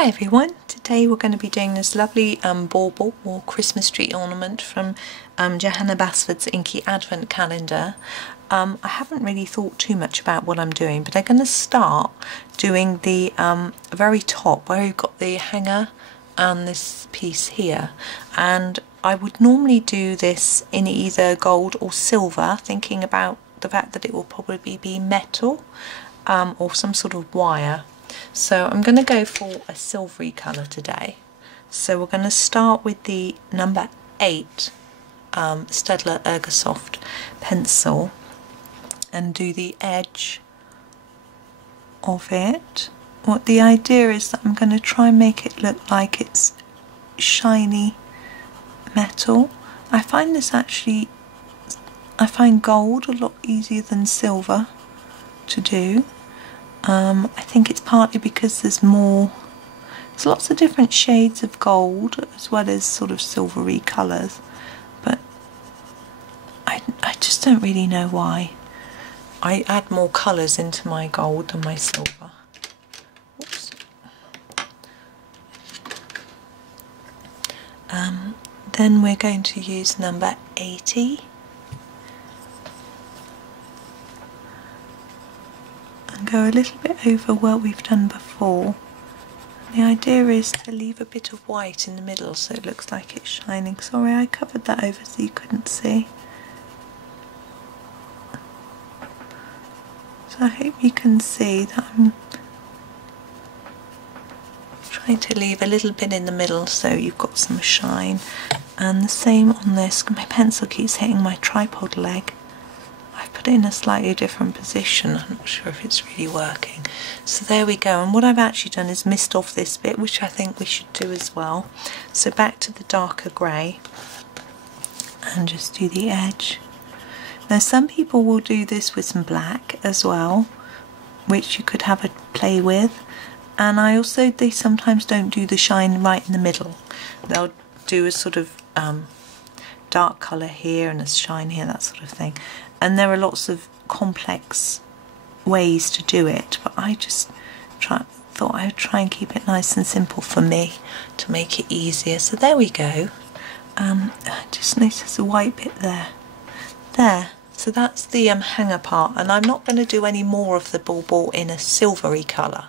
Hi everyone, today we're going to be doing this lovely bauble or Christmas tree ornament from Johanna Basford's Inky Advent Calendar. I haven't really thought too much about what I'm doing, but I'm going to start doing the very top where you've got the hanger and this piece here, and I would normally do this in either gold or silver, thinking about the fact that it will probably be metal or some sort of wire. So I'm going to go for a silvery colour today. So we're going to start with the number 8 Staedtler Ergosoft pencil and do the edge of it. What the idea is that I'm going to try and make it look like it's shiny metal. I find gold a lot easier than silver to do. I think it's partly because there's lots of different shades of gold as well as sort of silvery colours, but I just don't really know why. I add more colours into my gold than my silver. Oops. Then we're going to use number 80. Go a little bit over what we've done before. The idea is to leave a bit of white in the middle so it looks like it's shining. Sorry, I covered that over so you couldn't see. So I hope you can see that I'm trying to leave a little bit in the middle so you've got some shine. And the same on this. My pencil keeps hitting my tripod leg. Put it in a slightly different position. I'm not sure if it's really working. So there we go, and what I've actually done is mist off this bit, which I think we should do as well. So back to the darker grey and just do the edge. Now some people will do this with some black as well, which you could have a play with, and they sometimes don't do the shine right in the middle. They'll do a sort of dark colour here and a shine here, that sort of thing. And there are lots of complex ways to do it, but I just thought I would try and keep it nice and simple for me to make it easier. So there we go. I just noticed a white bit there. So that's the hanger part, and I'm not going to do any more of the bauble in a silvery colour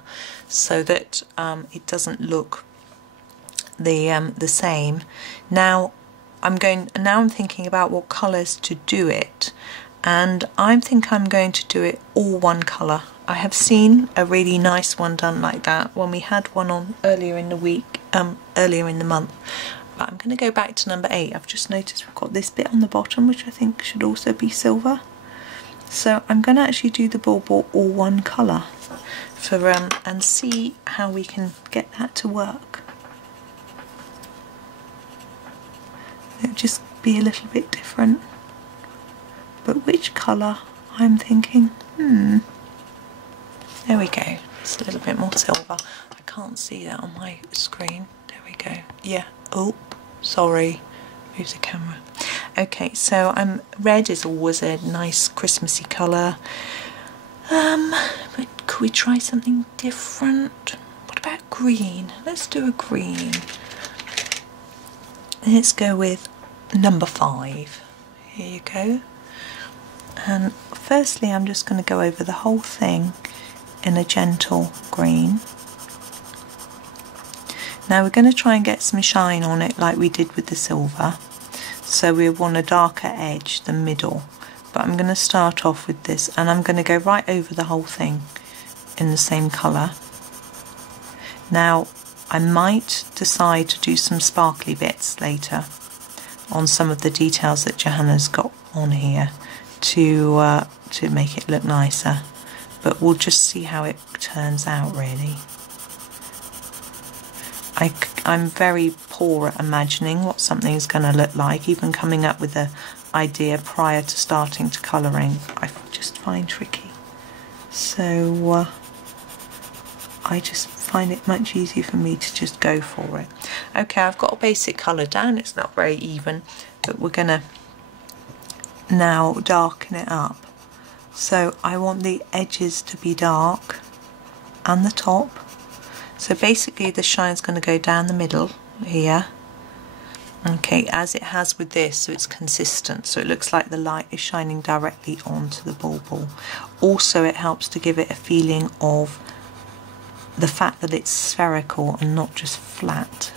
so that it doesn't look the same. Now I'm thinking about what colours to do it. And I think I'm going to do it all one colour. I have seen a really nice one done like that when we had one on earlier in the month. But I'm going to go back to number 8. I've just noticed we've got this bit on the bottom, which I think should also be silver. So I'm going to actually do the bauble all one colour and see how we can get that to work. It'll just be a little bit different. But which colour? I'm thinking, there we go. It's a little bit more silver. I can't see that on my screen. There we go. Yeah. Oh, sorry. Move the camera. Okay, so red is always a nice Christmassy colour. But could we try something different? What about green? Let's do a green. Let's go with number 5. Here you go. And firstly I'm just going to go over the whole thing in a gentle green. Now we're going to try and get some shine on it like we did with the silver, so we want a darker edge than middle, but I'm going to start off with this and I'm going to go right over the whole thing in the same colour. Now I might decide to do some sparkly bits later on some of the details that Johanna's got on here to make it look nicer, but we'll just see how it turns out really. I'm very poor at imagining what something's going to look like, even coming up with an idea prior to starting to colouring I just find tricky. So I just find it much easier for me to just go for it. Okay, I've got a basic colour down, it's not very even, but we're going to now darken it up. So I want the edges to be dark and the top. So basically the shine's going to go down the middle here, okay, as it has with this, so it's consistent, so it looks like the light is shining directly onto the bauble. Also it helps to give it a feeling of the fact that it's spherical and not just flat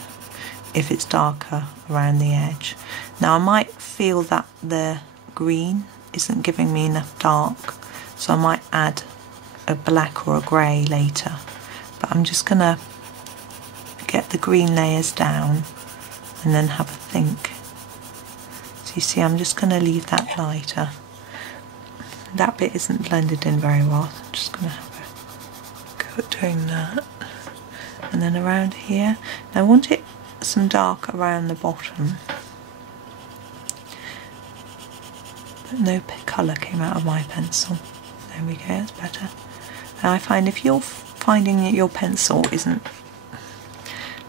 if it's darker around the edge. Now I might feel that the green isn't giving me enough dark, so I might add a black or a grey later, but I'm just going to get the green layers down and then have a think. So you see, I'm just going to leave that lighter. That bit isn't blended in very well, so I'm just going to have a go at doing that. And then around here, now I want it some dark around the bottom, but no colour came out of my pencil. There we go, that's better. And I find if you're finding that your pencil isn't,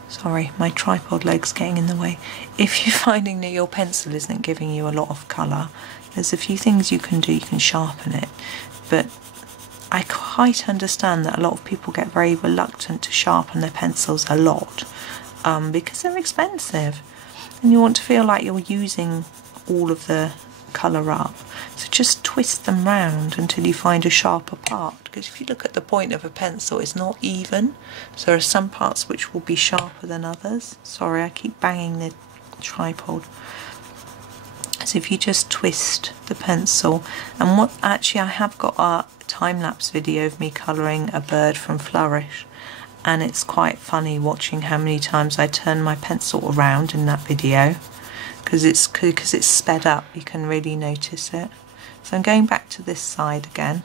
sorry, my tripod leg's getting in the way. If you're finding that your pencil isn't giving you a lot of colour, there's a few things you can do. You can sharpen it, but I quite understand that a lot of people get very reluctant to sharpen their pencils a lot because they're expensive and you want to feel like you're using all of the colour up. So just twist them round until you find a sharper part, because if you look at the point of a pencil, it's not even, so there are some parts which will be sharper than others. Sorry, I keep banging the tripod. So if you just twist the pencil, and what actually I have got a time-lapse video of me colouring a bird from Flourish, and it's quite funny watching how many times I turn my pencil around in that video, because it's sped up, you can really notice it. So I'm going back to this side again.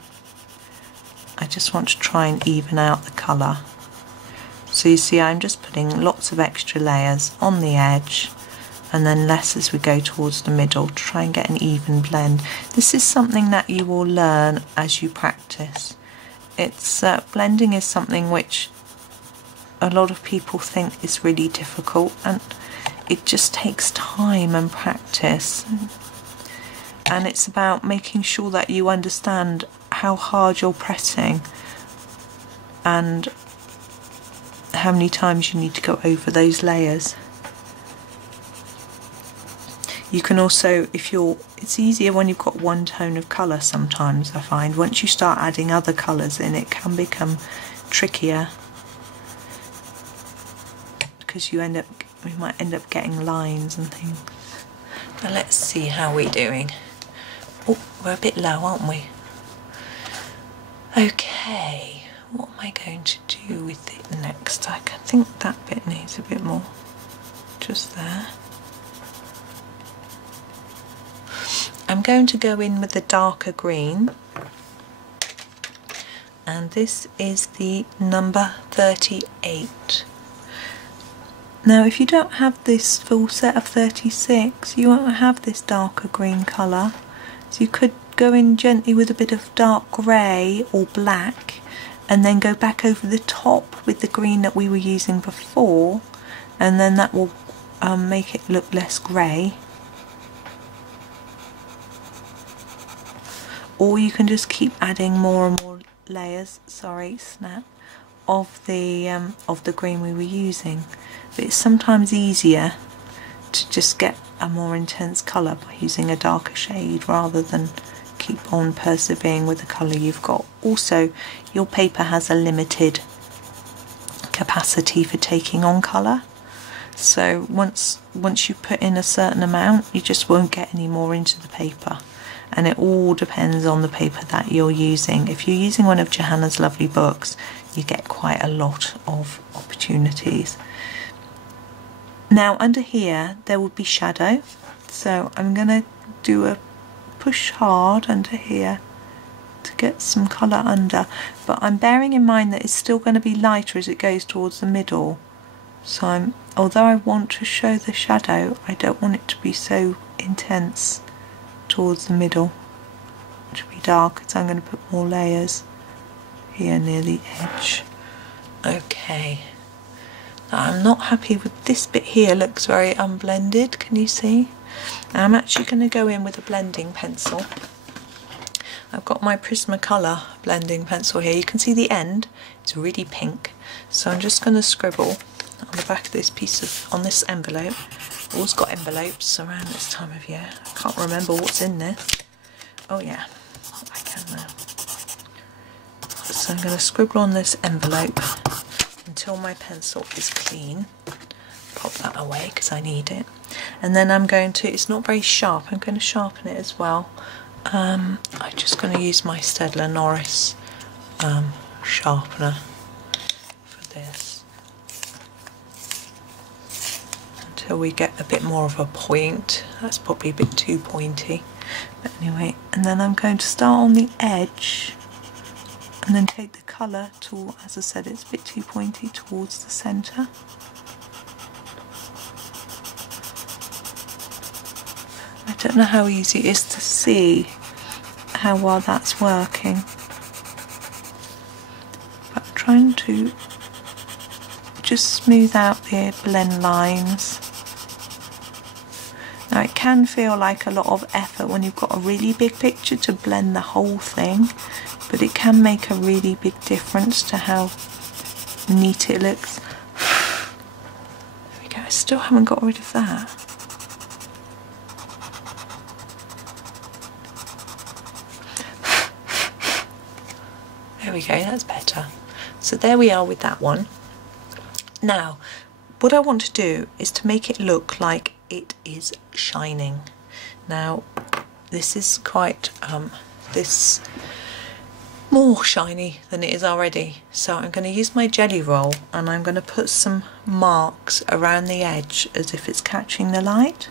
I just want to try and even out the colour. So you see, I'm just putting lots of extra layers on the edge and then less as we go towards the middle to try and get an even blend. This is something that you will learn as you practice. It's blending is something which a lot of people think is really difficult, and it just takes time and practice, and it's about making sure that you understand how hard you're pressing and how many times you need to go over those layers. You can also, it's easier when you've got one tone of colour sometimes, I find. Once you start adding other colours in, it can become trickier, because we might end up getting lines and things. Now let's see how we're doing. Oh, we're a bit low, aren't we? Okay, what am I going to do with it next? I think that bit needs a bit more, just there. I'm going to go in with the darker green, and this is the number 38. Now if you don't have this full set of 36, you won't have this darker green colour, so you could go in gently with a bit of dark grey or black and then go back over the top with the green that we were using before, and then that will make it look less grey. Or you can just keep adding more and more layers, sorry, snap, of the green we were using. But it's sometimes easier to just get a more intense colour by using a darker shade rather than keep on persevering with the colour you've got. Also, your paper has a limited capacity for taking on colour, so once you put in a certain amount, you just won't get any more into the paper, and it all depends on the paper that you're using. If you're using one of Johanna's lovely books, you get quite a lot of opportunities. Now under here there will be shadow, so I'm going to do a push hard under here to get some colour under, but I'm bearing in mind that it's still going to be lighter as it goes towards the middle. So although I want to show the shadow, I don't want it to be so intense towards the middle. It should be dark, so I'm going to put more layers here near the edge. Okay. Now I'm not happy with this bit here, looks very unblended, can you see? Now I'm actually going to go in with a blending pencil. I've got my Prismacolor blending pencil here. You can see the end, it's really pink. So I'm just going to scribble on the back of this on this envelope. I've always got envelopes around this time of year. I can't remember what's in this. Oh yeah, I can now. So I'm going to scribble on this envelope until my pencil is clean. Pop that away because I need it. And then I'm going to, it's not very sharp, I'm going to sharpen it as well. I'm just going to use my Staedtler Noris sharpener for this until we get a bit more of a point. That's probably a bit too pointy, but anyway. And then I'm going to start on the edge and then take the colour tool, as I said it's a bit too pointy, towards the centre. I don't know how easy it is to see how well that's working, but I'm trying to just smooth out the blend lines. Now it can feel like a lot of effort when you've got a really big picture to blend the whole thing, but it can make a really big difference to how neat it looks. There we go, I still haven't got rid of that. There we go, that's better. So there we are with that one. Now, what I want to do is to make it look like it is shining. Now, this is quite, this more shiny than it is already. So I'm going to use my jelly roll and I'm going to put some marks around the edge as if it's catching the light.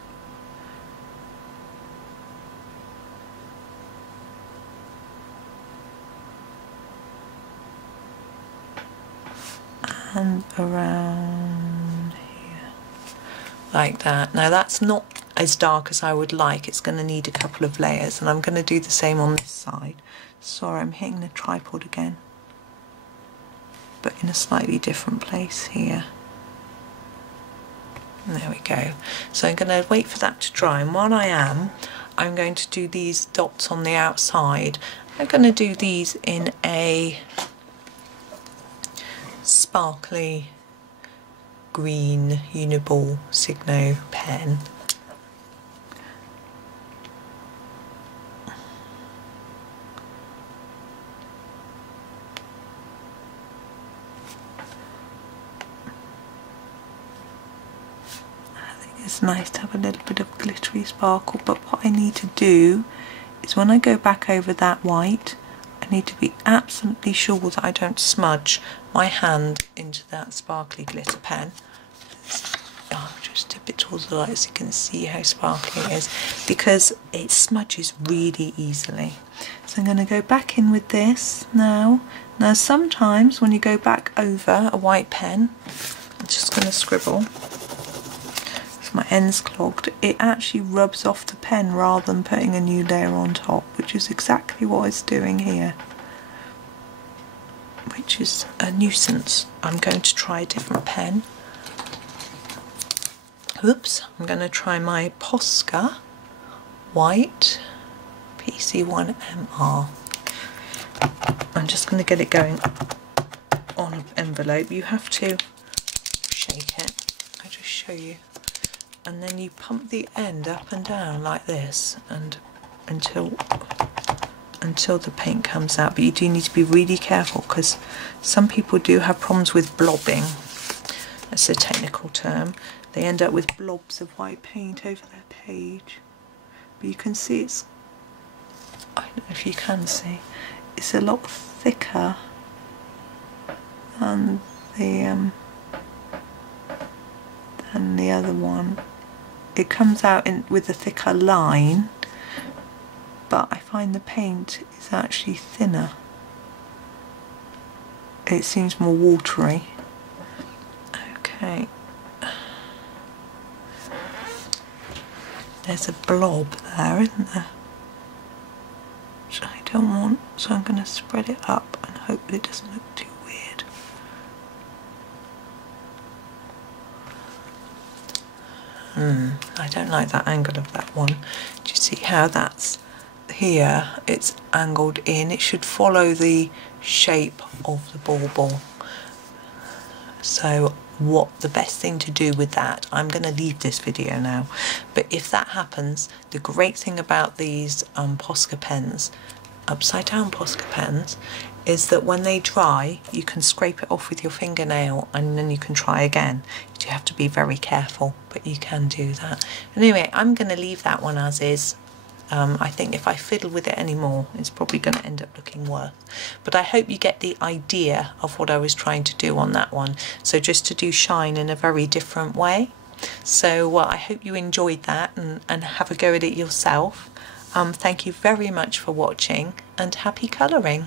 And around here, like that. Now that's not as dark as I would like, it's going to need a couple of layers, and I'm going to do the same on this side. Sorry, I'm hitting the tripod again, but in a slightly different place here. And there we go. So I'm going to wait for that to dry, and while I'm going to do these dots on the outside. I'm going to do these in a sparkly green Uniball Signo pen. I think it's nice to have a little bit of glittery sparkle, but what I need to do is when I go back over that white, I need to be absolutely sure that I don't smudge my hand into that sparkly glitter pen. I'll just dip it towards the light so you can see how sparkly it is, because it smudges really easily. So I'm going to go back in with this now. Now sometimes when you go back over a white pen, I'm just going to scribble. My end's clogged, it actually rubs off the pen rather than putting a new layer on top, which is exactly what it's doing here, which is a nuisance. I'm going to try a different pen. Oops, I'm going to try my Posca white PC1MR. I'm just going to get it going on an envelope. You have to shake it. I'll just show you. And then you pump the end up and down like this, and until the paint comes out. But you do need to be really careful, because some people do have problems with blobbing. That's a technical term. They end up with blobs of white paint over their page. But you can see it's, I don't know if you can see, it's a lot thicker than the other one. It comes out with a thicker line, but I find the paint is actually thinner. It seems more watery. Okay. There's a blob there, isn't there? Which I don't want, so I'm going to spread it up and hope that it doesn't look too weird. I don't like that angle of that one. Do you see how that's here it's angled in. It should follow the shape of the bauble. So what the best thing to do with that, I'm going to leave this video now, but if that happens, the great thing about these Posca pens, upside down Posca pens, is that when they dry you can scrape it off with your fingernail and then you can try again. You have to be very careful, but you can do that. Anyway, I'm going to leave that one as is. I think if I fiddle with it anymore, it's probably going to end up looking worse. But I hope you get the idea of what I was trying to do on that one. So just to do shine in a very different way. So I hope you enjoyed that and have a go at it yourself. Thank you very much for watching and happy colouring.